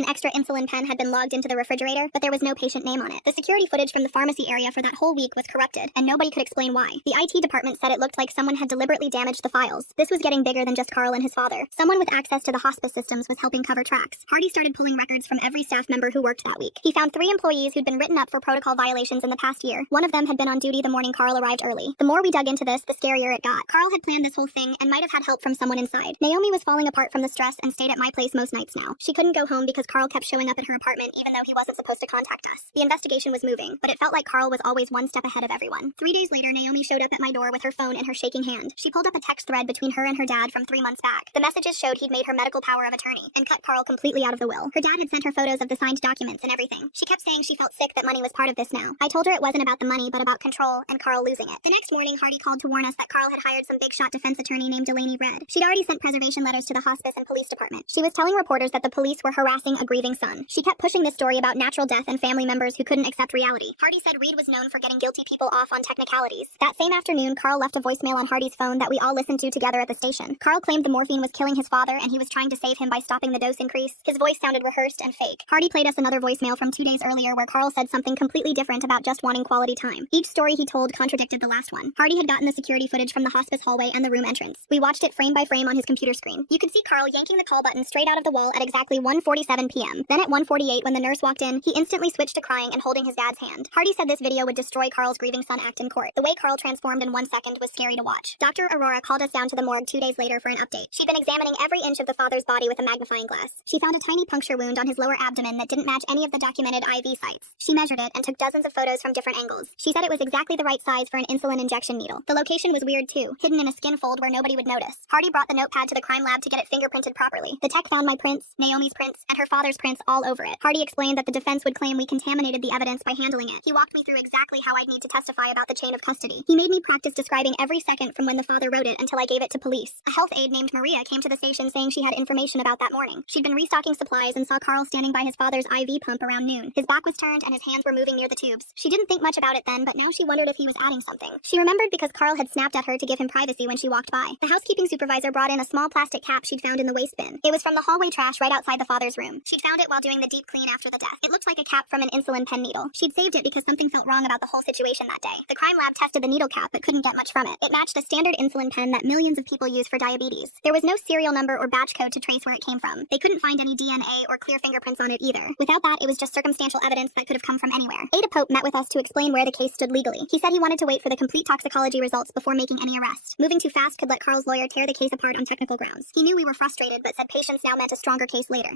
An extra insulin pen had been logged into the refrigerator, but there was no patient name on it. The security footage from the pharmacy area for that whole week was corrupted, and nobody could explain why. The IT department said it looked like someone had deliberately damaged the files. This was getting bigger than just Carl and his father. Someone with access to the hospice systems was helping cover tracks. Hardy started pulling records from every staff member who worked that week. He found 3 employees who'd been written up for protocol violations in the past year. One of them had been on duty the morning Carl arrived early. The more we dug into this, the scarier it got. Carl had planned this whole thing and might have had help from someone inside. Naomi was falling apart from the stress and stayed at my place most nights now. She couldn't go home because Carl kept showing up at her apartment even though he wasn't supposed to contact us. The investigation was moving, but it felt like Carl was always one step ahead of everyone. 3 days later, Naomi showed up at my door with her phone in her shaking hand. She pulled up a text thread between her and her dad from 3 months back. The messages showed he'd made her medical power of attorney and cut Carl completely out of the will. Her dad had sent her photos of the signed documents and everything. She kept saying she felt sick that money was part of this now. I told her it wasn't about the money, but about control and Carl losing it. The next morning, Hardy called to warn us that Carl had hired some big shot defense attorney named Delaney Red. She'd already sent preservation letters to the hospice and police department. She was telling reporters that the police were harassing a grieving son. She kept pushing this story about natural death and family members who couldn't accept reality. Hardy said Reed was known for getting guilty people off on technicalities. That same afternoon, Carl left a voicemail on Hardy's phone that we all listened to together at the station. Carl claimed the morphine was killing his father and he was trying to save him by stopping the dose increase. His voice sounded rehearsed and fake. Hardy played us another voicemail from 2 days earlier where Carl said something completely different about just wanting quality time. Each story he told contradicted the last one. Hardy had gotten the security footage from the hospice hallway and the room entrance. We watched it frame by frame on his computer screen. You could see Carl yanking the call button straight out of the wall at exactly 1:47 p.m. Then at 1:48 when the nurse walked in, he instantly switched to crying and holding his dad's hand. Hardy said this video would destroy Carl's grieving son act in court. The way Carl transformed in 1 second was scary to watch. Dr. Aurora called us down to the morgue 2 days later for an update. She'd been examining every inch of the father's body with a magnifying glass. She found a tiny puncture wound on his lower abdomen that didn't match any of the documented IV sites. She measured it and took dozens of photos from different angles. She said it was exactly the right size for an insulin injection needle. The location was weird too, hidden in a skin fold where nobody would notice. Hardy brought the notepad to the crime lab to get it fingerprinted properly. The tech found my prints, Naomi's prints, and her father's prints all over it. Hardy explained that the defense would claim we contaminated the evidence by handling it. He walked me through exactly how I'd need to testify about the chain of custody. He made me practice describing every second from when the father wrote it until I gave it to police. A health aide named Maria came to the station saying she had information about that morning. She'd been restocking supplies and saw Carl standing by his father's IV pump around noon. His back was turned and his hands were moving near the tubes. She didn't think much about it then, but now she wondered if he was adding something. She remembered because Carl had snapped at her to give him privacy when she walked by. The housekeeping supervisor brought in a small plastic cap she'd found in the waste bin. It was from the hallway trash right outside the father's room. She'd found it while doing the deep clean after the death. It looked like a cap from an insulin pen needle. She'd saved it because something felt wrong about the whole situation that day. The crime lab tested the needle cap but couldn't get much from it. It matched the standard insulin pen that millions of people use for diabetes. There was no serial number or batch code to trace where it came from. They couldn't find any DNA or clear fingerprints on it either. Without that, it was just circumstantial evidence that could have come from anywhere. Ada Pope met with us to explain where the case stood legally. He said he wanted to wait for the complete toxicology results before making any arrest. Moving too fast could let Carl's lawyer tear the case apart on technical grounds. He knew we were frustrated but said patience now meant a stronger case later.